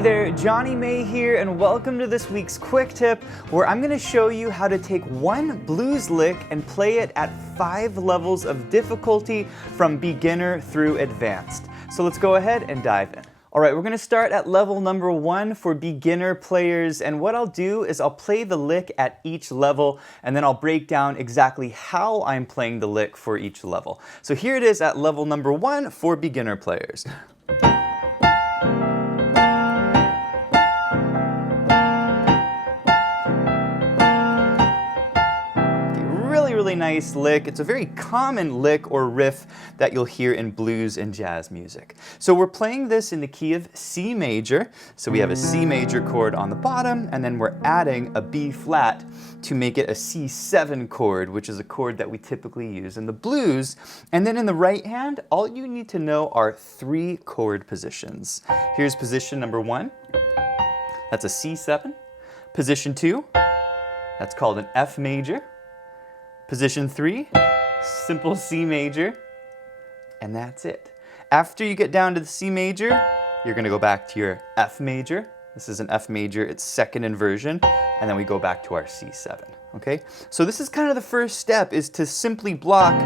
Hey there, Jonny May here, and welcome to this week's quick tip where I'm going to show you how to take one blues lick and play it at 5 levels of difficulty from beginner through advanced. So let's go ahead and dive in. Alright, we're going to start at level number 1 for beginner players, and what I'll do is I'll play the lick at each level and then I'll break down exactly how I'm playing the lick for each level. So here it is at level number 1 for beginner players. Really nice lick. It's a very common lick or riff that you'll hear in blues and jazz music. So we're playing this in the key of C major. So we have a C major chord on the bottom, and then we're adding a B flat to make it a C7 chord, which is a chord that we typically use in the blues. And then in the right hand, all you need to know are 3 chord positions. Here's position number 1. That's a C7. Position 2, that's called an F major. Position 3, simple C major, and that's it. After you get down to the C major, you're going to go back to your F major. This is an F major, it's second inversion, and then we go back to our C7, okay? So this is kind of the first step, is to simply block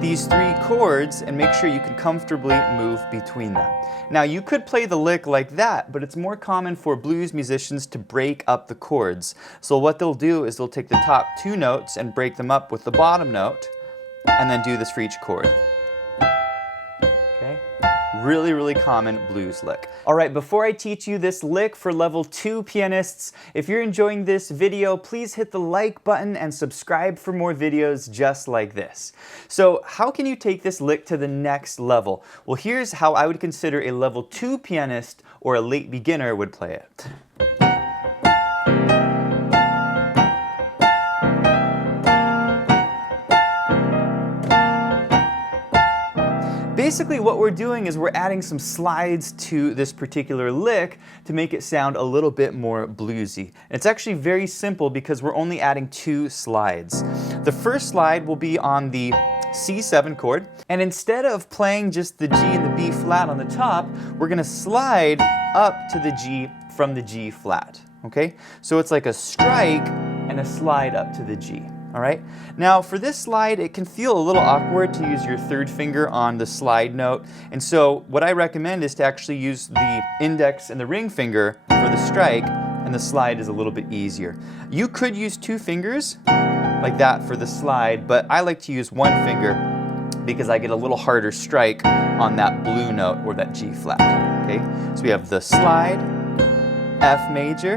these 3 chords and make sure you can comfortably move between them. Now you could play the lick like that, but it's more common for blues musicians to break up the chords. So what they'll do is they'll take the top 2 notes and break them up with the bottom note, and then do this for each chord. Okay? Really common blues lick. Alright, before I teach you this lick for level 2 pianists, if you're enjoying this video, please hit the like button and subscribe for more videos just like this. So how can you take this lick to the next level? Well, here's how I would consider a level 2 pianist or a late beginner would play it. Basically what we're doing is we're adding some slides to this particular lick to make it sound a little bit more bluesy. And it's actually very simple because we're only adding 2 slides. The first slide will be on the C7 chord, and instead of playing just the G and the B flat on the top, we're going to slide up to the G from the G flat. Okay? So it's like a strike and a slide up to the G. Alright, now for this slide, it can feel a little awkward to use your 3rd finger on the slide note, and so what I recommend is to actually use the index and the ring finger for the strike, and the slide is a little bit easier. You could use 2 fingers like that for the slide, but I like to use 1 finger because I get a little harder strike on that blue note or that G flat. Okay, so we have the slide, F major,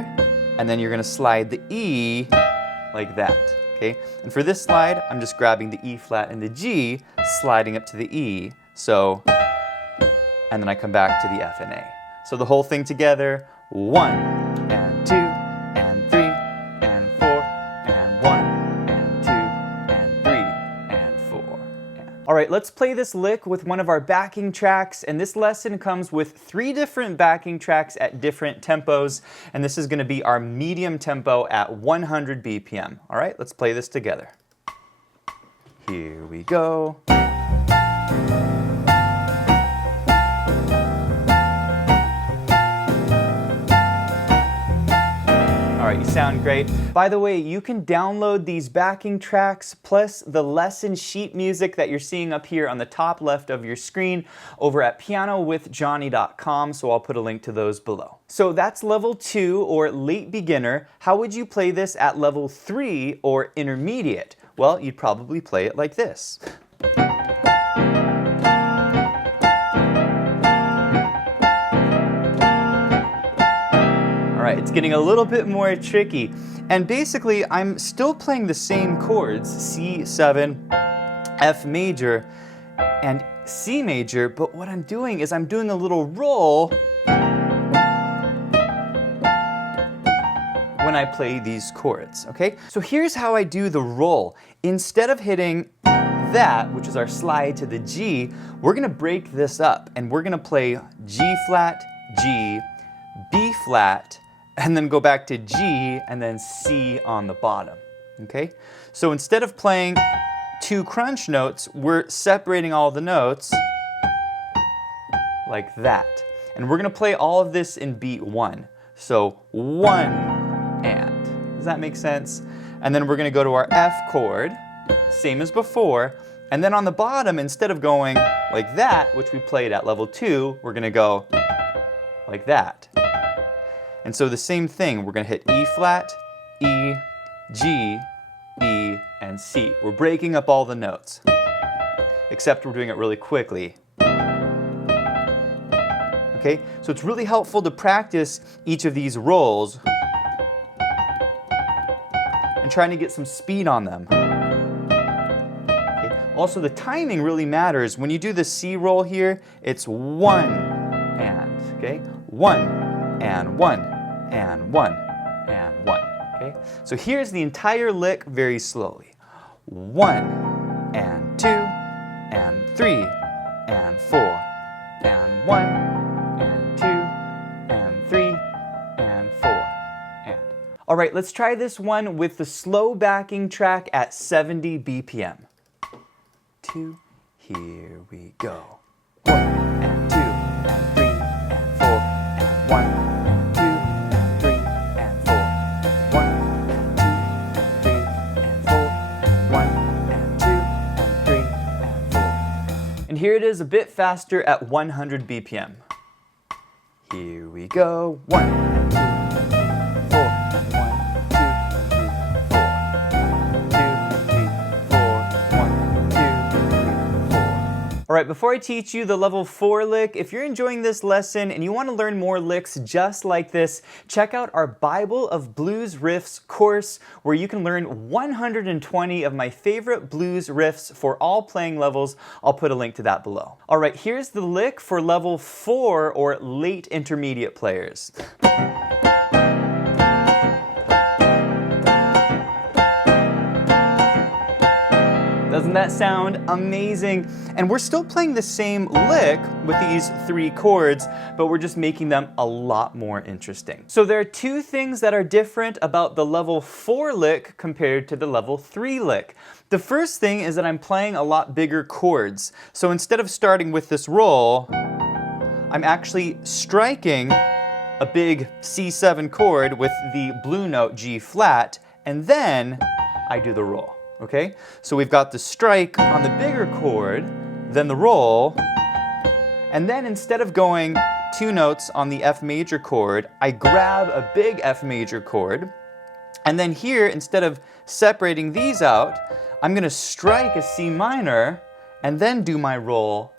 and then you're going to slide the E like that. Okay, and for this slide, I'm just grabbing the E flat and the G, sliding up to the E, so, and then I come back to the F and A. So the whole thing together, 1, and 2, and 3, and 4, and 1, and 2, and 3, and 4. Alright, let's play this lick with one of our backing tracks, and this lesson comes with 3 different backing tracks at different tempos, and this is going to be our medium tempo at 100 BPM. Alright, let's play this together. Here we go. Alright, you sound great. By the way, you can download these backing tracks plus the lesson sheet music that you're seeing up here on the top left of your screen over at pianowithjonny.com, so I'll put a link to those below. So that's level 2 or late beginner. How would you play this at level 3 or intermediate? Well, you'd probably play it like this. Alright, it's getting a little bit more tricky. And basically, I'm still playing the same chords, C7, F major, and C major, but what I'm doing is I'm doing a little roll when I play these chords, okay? So here's how I do the roll. Instead of hitting that, which is our slide to the G, we're gonna break this up and we're gonna play G flat, G, B flat, and then go back to G and then C on the bottom, okay? So instead of playing 2 crunch notes, we're separating all the notes like that. And we're going to play all of this in beat 1. So 1 and. Does that make sense? And then we're going to go to our F chord, same as before. And then on the bottom, instead of going like that, which we played at level 2, we're going to go like that. And so the same thing, we're going to hit E flat, E, G, E, and C. We're breaking up all the notes, except we're doing it really quickly. Okay, so it's really helpful to practice each of these rolls and trying to get some speed on them. Okay. Also, the timing really matters. When you do the C roll here, it's 1 and, okay? 1 and 1 and 1 and 1, okay? So here's the entire lick very slowly. 1 and 2 and 3 and 4 and 1 and 2 and 3 and 4 and. All right, let's try this one with the slow backing track at 70 BPM. 2, here we go. 1 and 2 and 3 and 4 and 1 and 2 and 3 and 4 and 1 and 2 and 3 and 4 and 1 and 2 and 3 and 4. And here it is a bit faster at 100 BPM. Here we go. 1 and 2 and 4 and 1, 2 and 3 and 4. 2 and 3, 4, 1, 2 and 3, 4. All right, before I teach you the level 4 lick, if you're enjoying this lesson and you want to learn more licks just like this, check out our Bible of Blues Riffs course, where you can learn 120 of my favorite blues riffs for all playing levels. I'll put a link to that below. All right, here's the lick for level 4 or late intermediate players. Doesn't that sound amazing? And we're still playing the same lick with these 3 chords, but we're just making them a lot more interesting. So there are 2 things that are different about the level 4 lick compared to the level 3 lick. The first thing is that I'm playing a lot bigger chords. So instead of starting with this roll, I'm actually striking a big C7 chord with the blue note G flat, and then I do the roll. Okay, so we've got the strike on the bigger chord, then the roll, and then instead of going 2 notes on the F major chord, I grab a big F major chord, and then here, instead of separating these out, I'm going to strike a C minor, and then do my roll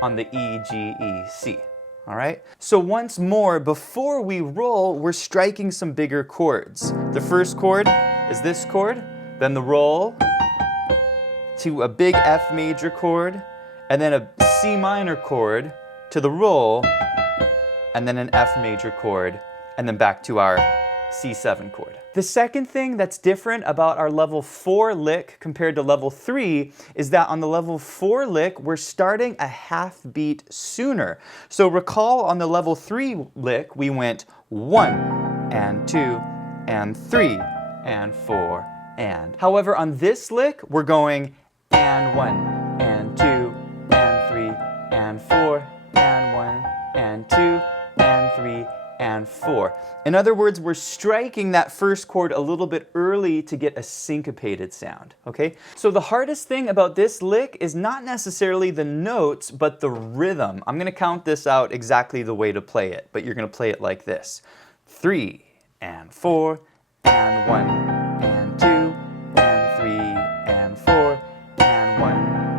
on the E, G, E, C. All right, so once more, before we roll, we're striking some bigger chords. The first chord is this chord, then the roll to a big F major chord, and then a C minor chord to the roll, and then an F major chord, and then back to our C7 chord. The second thing that's different about our level 4 lick compared to level 3 is that on the level 4 lick, we're starting a half beat sooner. So recall on the level 3 lick, we went 1 and 2 and 3 and 4 and. However, on this lick, we're going and 1 and 2 and 3 and 4 and 1 and 2 and 3 and 4. In other words, we're striking that first chord a little bit early to get a syncopated sound, okay? So the hardest thing about this lick is not necessarily the notes, but the rhythm. I'm gonna count this out exactly the way to play it, but you're gonna play it like this. 3 and 4 and 1 and 2 and 3 and 4 and 1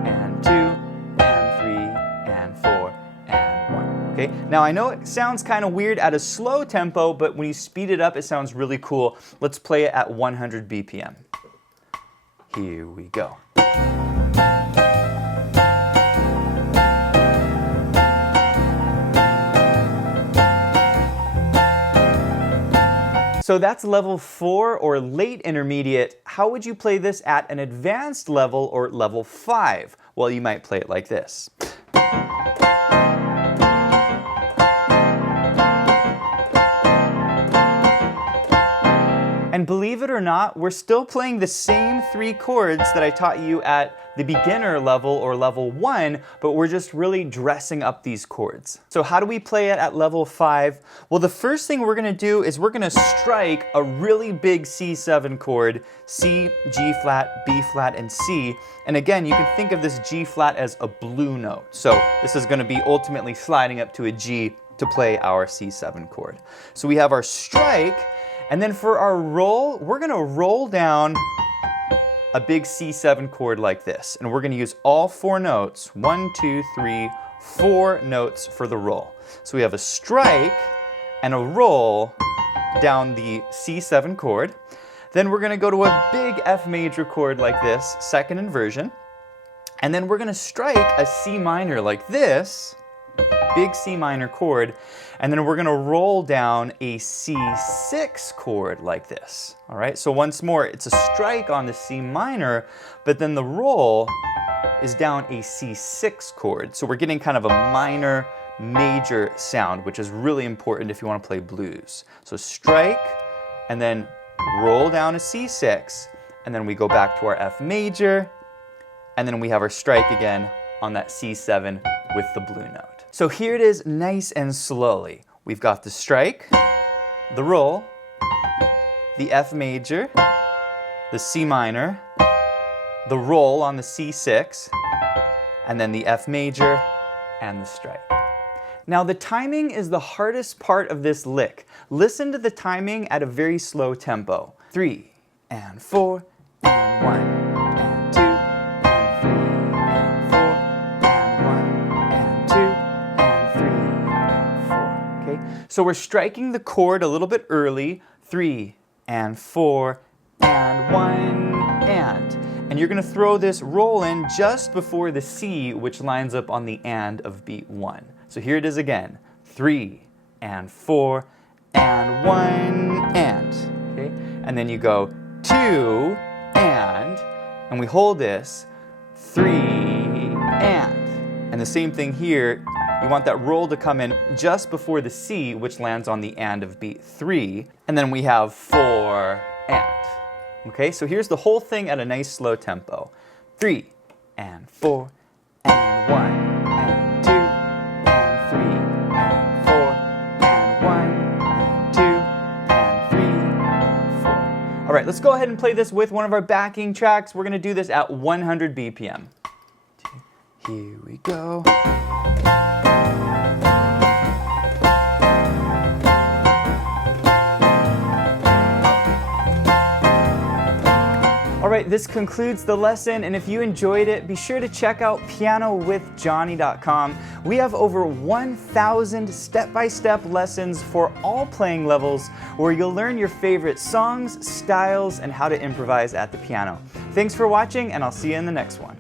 and 2 and 3 and 4 and 1. Okay? Now I know it sounds kind of weird at a slow tempo, but when you speed it up, it sounds really cool. Let's play it at 100 BPM. Here we go. So that's level 4 or late intermediate. How would you play this at an advanced level or level 5? Well, you might play it like this. And believe it or not, we're still playing the same 3 chords that I taught you at the beginner level or level 1, but we're just really dressing up these chords. So how do we play it at level 5? Well, the first thing we're gonna do is we're gonna strike a really big C7 chord, C, G flat, B flat, and C. And again, you can think of this G flat as a blue note. So this is gonna be ultimately sliding up to a G to play our C7 chord. So we have our strike, and then for our roll, we're gonna roll down a big C7 chord like this. And we're gonna use all 4 notes, 1, 2, 3, 4 notes for the roll. So we have a strike and a roll down the C7 chord. Then we're gonna go to a big F major chord like this, second inversion. And then we're gonna strike a C minor like this, big C minor chord, and then we're gonna roll down a C6 chord like this. All right, so once more, it's a strike on the C minor, but then the roll is down a C6 chord. So we're getting kind of a minor major sound, which is really important if you wanna play blues. So strike, and then roll down a C6, and then we go back to our F major, and then we have our strike again on that C7 with the blue note. So here it is nice and slowly. We've got the strike, the roll, the F major, the C minor, the roll on the C6, and then the F major and the strike. Now the timing is the hardest part of this lick. Listen to the timing at a very slow tempo. 3 and 4 and 1 and 2 and 3 and 4 and 1 and 2 and 3 and 4. Okay? So we're striking the chord a little bit early. 3 and 4 and 1 and you're gonna throw this roll in just before the C, which lines up on the and of beat 1. So here it is again, 3 and 4 and 1 and, okay? And then you go 2 and we hold this, 3 and the same thing here, you want that roll to come in just before the C, which lands on the and of beat 3, and then we have 4 and. Okay, so here's the whole thing at a nice slow tempo. 3 and 4 and 1 and 2 and 3 and 4 and 1 and 2 and 3 and 4. All right, let's go ahead and play this with one of our backing tracks. We're gonna do this at 100 BPM. Here we go. All right, this concludes the lesson, and if you enjoyed it, be sure to check out pianowithjonny.com. We have over 1,000 step-by-step lessons for all playing levels where you'll learn your favorite songs, styles, and how to improvise at the piano. Thanks for watching, and I'll see you in the next one.